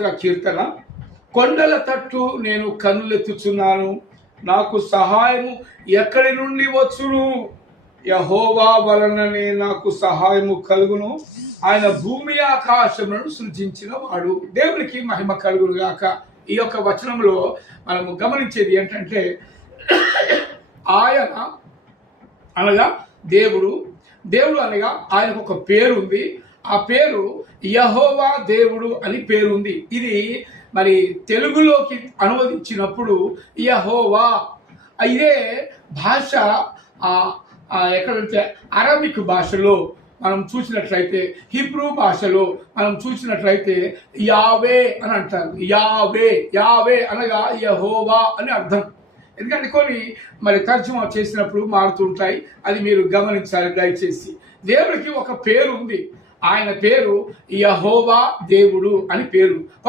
పాత్ర కీర్తన. కొండల తట్టు నేను కన్నులెత్తుచున్నాను నాకు సహాయము ఎక్కడి నుండి వచ్చును? యహోవా వలననే నాకు సహాయము కలుగును. ఆయన భూమి ఆకాశములను సృజించిన వాడు దేవునికి మహిమ కలుగును గాక. ఈ యొక్క వచనంలో మనము గమనించేది ఏంటంటే ఆయన అనగా దేవుడు. దేవుడు అనగా ఆయనకు ఒక పేరు ఉంది ఆ పేరు యహోవా దేవుడు అని పేరు ఉంది ఇది మరి తెలుగులోకి అనువదించినప్పుడు యహోవా. ఇదే భాష ఎక్కడంటే అరబిక్ భాషలో మనం చూసినట్లయితే హిబ్రూ భాషలో మనం చూసినట్లయితే యావే అని అంటారు. యావే యావే అనగా యహోవా అని అర్థం. ఎందుకంటే కొన్ని మరి తర్జుమా చేసినప్పుడు మారుతుంటాయి అది మీరు గమనించాలి దయచేసి. దేవుడికి ఒక పేరు ఉంది ఆయన పేరు యహోవా దేవుడు అని పేరు.